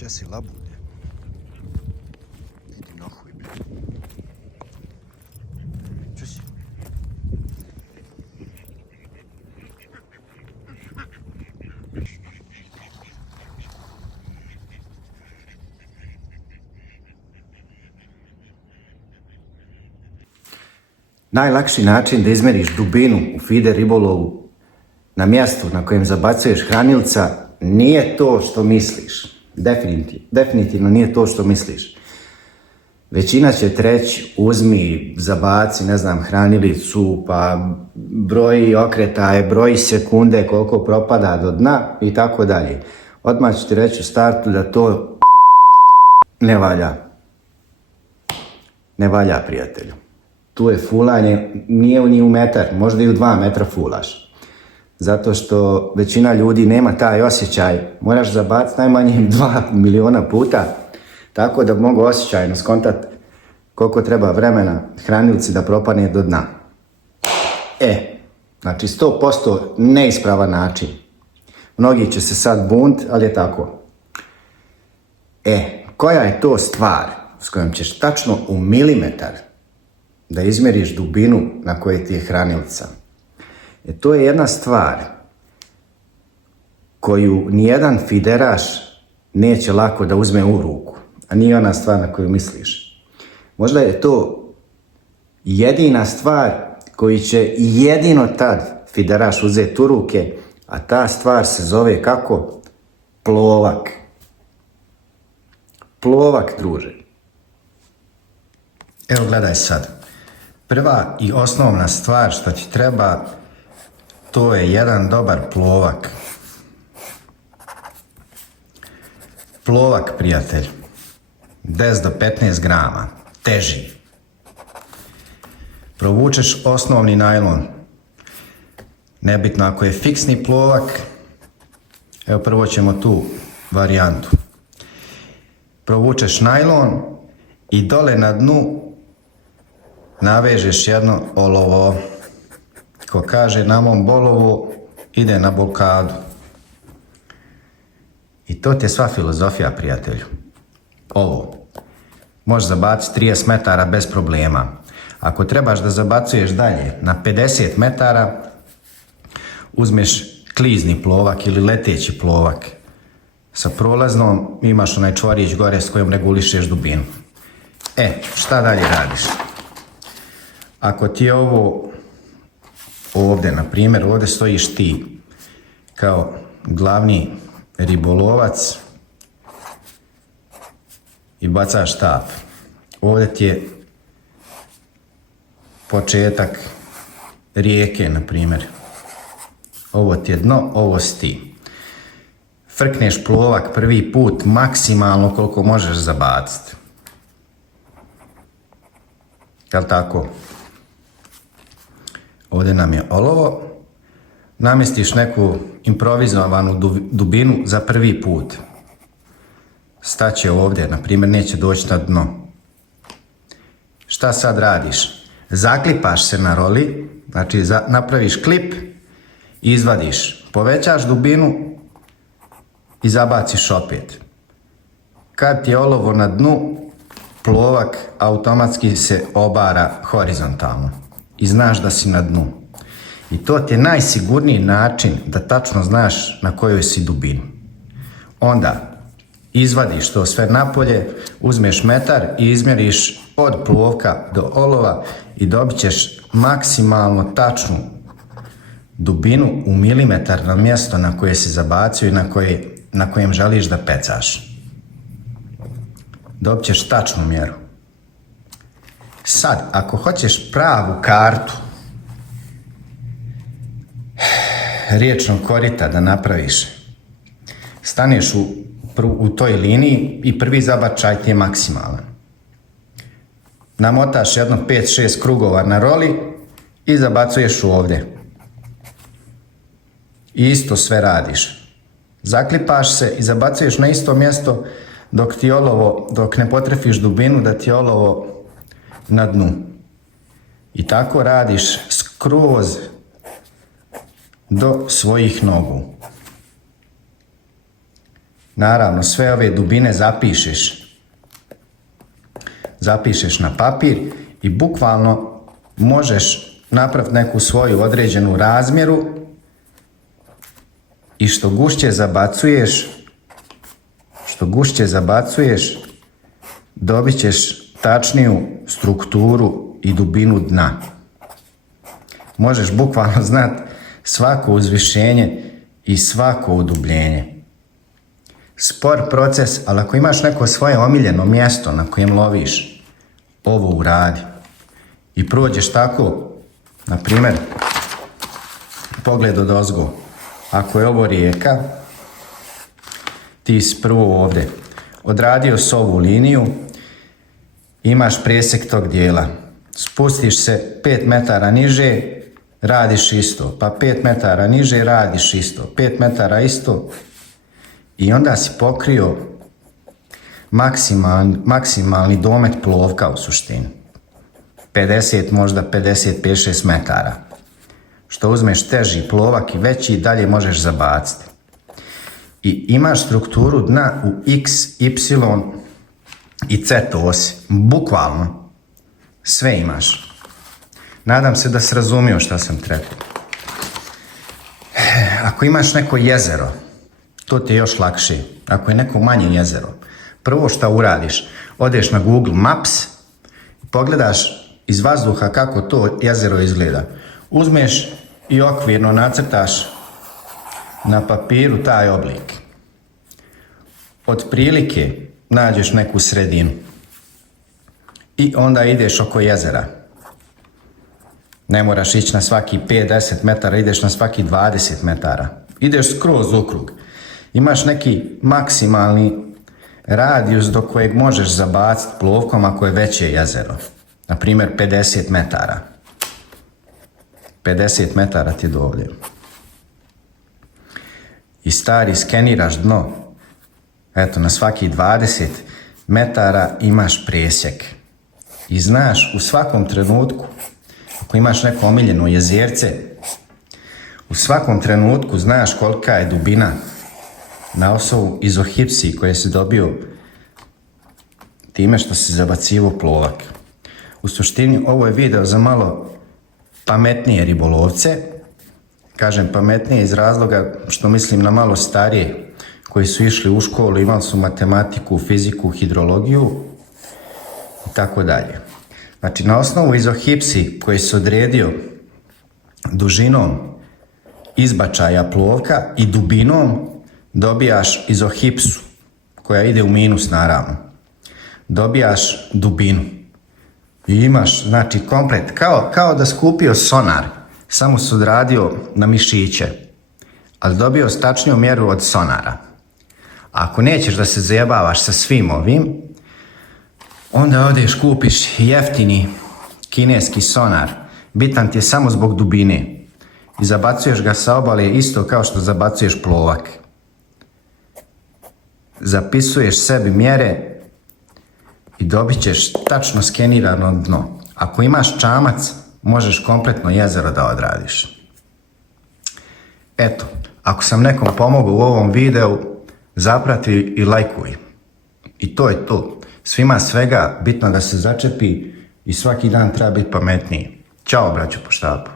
Jesse labulje. Idi nahuj, bre. Jesse. Najlakši način da izmeriš dubinu u feeder ribolovu na mjestu na kojem zabacuješ hranilca nije to što misliš. Definitivno nije to što misliš. Većina će ti reći uzmi, zabaci, ne znam, hranilicu, pa broji okretaje, broji sekunde koliko propada do dna i tako dalje. Odmah ću ti reći u startu da to ne valja. Ne valja, prijatelju. Tu je fulanje, nije ni u metar, možda i u 2 metra fulaš. Zato što većina ljudi nema taj osjećaj, moraš zabaciti najmanje 2 miliona puta, tako da mogu osjećajno skontat koliko treba vremena hranilci da propadne do dna. Znači 100% neispravan način. Mnogi će se sad bunt, ali je tako. Koja je to stvar s kojom ćeš tačno u milimetar da izmjeriš dubinu na kojoj ti je hranilca? To je jedna stvar koju nijedan fideraš neće lako da uzme u ruku, a nije ona stvar na koju misliš. Možda je to jedina stvar koju će jedino tad fideraš uzeti u ruke, a ta stvar se zove kako? Plovak. Plovak, druže. Evo gledaj sad. Prva i osnovna stvar što ti treba, to je jedan dobar plovak. Plovak, prijatelj. 10 do 15 grama. Teži. Provučeš osnovni najlon. Nebitno ako je fiksni plovak. Evo prvo ćemo tu varijantu. Provučeš najlon i dole na dnu navežeš jedno olovo. Ko kaže na mom bolovu, ide na blokadu. I to ti je sva filozofija, prijatelju. Ovo. Možeš zabaciti 30 metara bez problema. Ako trebaš da zabacuješ dalje na 50 metara, uzmeš klizni plovak ili leteći plovak. Sa prolaznom imaš onaj čvorić gore s kojom regulišeš dubinu. Šta dalje radiš? Ako ti je ovo ovdje, na primjer, ovdje stojiš ti kao glavni ribolovac i bacaš štap. Ovdje ti je početak rijeke, na primjer. Ovo ti je dno, ovo si ti. Frkneš plovak prvi put maksimalno koliko možeš zabaciti. Jel' tako? Ovdje nam je olovo. Namjestiš neku improvizovanu dubinu za prvi put. Staće ovdje, na primjer, neće doći na dno. Šta sad radiš? Zaklipaš se na roli, znači napraviš klip, izvadiš, povećaš dubinu i zabaciš opet. Kad ti je olovo na dnu, plovak automatski se obara horizontalno i znaš da si na dnu. I to ti je najsigurniji način da tačno znaš na kojoj si dubini. Onda izvadiš to sve napolje, uzmeš metar i izmjeriš od plovka do olova i dobit ćeš maksimalno tačnu dubinu u milimetar na mjesto na koje si zabacio i na kojem želiš da pecaš. Dobit ćeš tačnu mjeru. Sad, ako hoćeš pravu kartu riječnog korita da napraviš, staneš u toj liniji i prvi zabačaj ti je maksimalan. Namotaš jedno 5-6 krugova na roli i zabacuješ ovdje. I isto sve radiš. Zaklipaš se i zabacuješ na isto mjesto dok ne potrefiš dubinu da ti je olovo na dnu. I tako radiš skroz do svojih nogu. Naravno, sve ove dubine zapišeš na papir i bukvalno možeš napraviti neku svoju određenu razmjeru i što gušće zabacuješ, dobit ćeš tačniju strukturu i dubinu dna. Možeš bukvalno znati svako uzvišenje i svako udubljenje. Spor proces, ali ako imaš neko svoje omiljeno mjesto na kojem loviš, ovo uradi. I prođeš tako, na primjer, pogled odozgo. Ako je ovo rijeka, ti si prvo ovdje odradio s ovu liniju, imaš presjek tog dijela. Spustiš se 5 metara niže, radiš isto, pa 5 metara niže, radiš isto, 5 metara isto. I onda si pokrio maksimalni domet plovka u suštini. 50, možda 55-6 metara. Što uzmeš teži plovak i veći, dalje možeš zabaciti. I imaš strukturu dna u X, Y i Z osi. Bukvalno. Sve imaš. Nadam se da si razumio šta sam trebao. Ako imaš neko jezero, to ti je još lakše. Ako je neko manje jezero, prvo šta uradiš, odeš na Google Maps, pogledaš iz vazduha kako to jezero izgleda. Uzmeš i okvirno nacrtaš na papiru taj oblik. Otprilike nađeš neku sredinu. I onda ideš oko jezera. Ne moraš ići na svaki 5-10 metara, ideš na svaki 20 metara. Ideš skroz u krug. Imaš neki maksimalni radijus do kojeg možeš zabaciti plovkom ako je veće jezero. Na primjer 50 metara. 50 metara ti do ovdje. I stari skeniraš dno. Eto, na svaki 20 metara imaš presjek. I znaš u svakom trenutku, ako imaš neko omiljeno jezerce, u svakom trenutku znaš kolika je dubina na osnovu izohipsiji koje si dobio time što si zabacivo plovak. U suštini ovo je video za malo pametnije ribolovce. Kažem pametnije iz razloga što mislim na malo starije koji su išli u školu, imali su matematiku, fiziku, hidrologiju i tako dalje. Znači na osnovu izohipsi koji se odredio dužinom izbačaja plovka i dubinom dobijaš izohipsu koja ide u minus naravno. Dobijaš dubinu. I imaš, znači, komplet, kao da skupio sonar, samo su odradio na mišiće, ali dobio tačniju mjeru od sonara. Ako nećeš da se zajebavaš sa svim ovim, onda odeš kupiš jeftini kineski sonar, bitan ti je samo zbog dubine i zabacuješ ga sa obale isto kao što zabacuješ plovak. Zapisuješ sebi mjere i dobit ćeš tačno skenirano dno. Ako imaš čamac, možeš kompletno jezero da odradiš. Eto, ako sam nekom pomogao u ovom videu, zaprati i lajkuj. I to je to. Svima svega, bitno da se začepi i svaki dan treba biti pametniji. Ćao, braćo po štapu.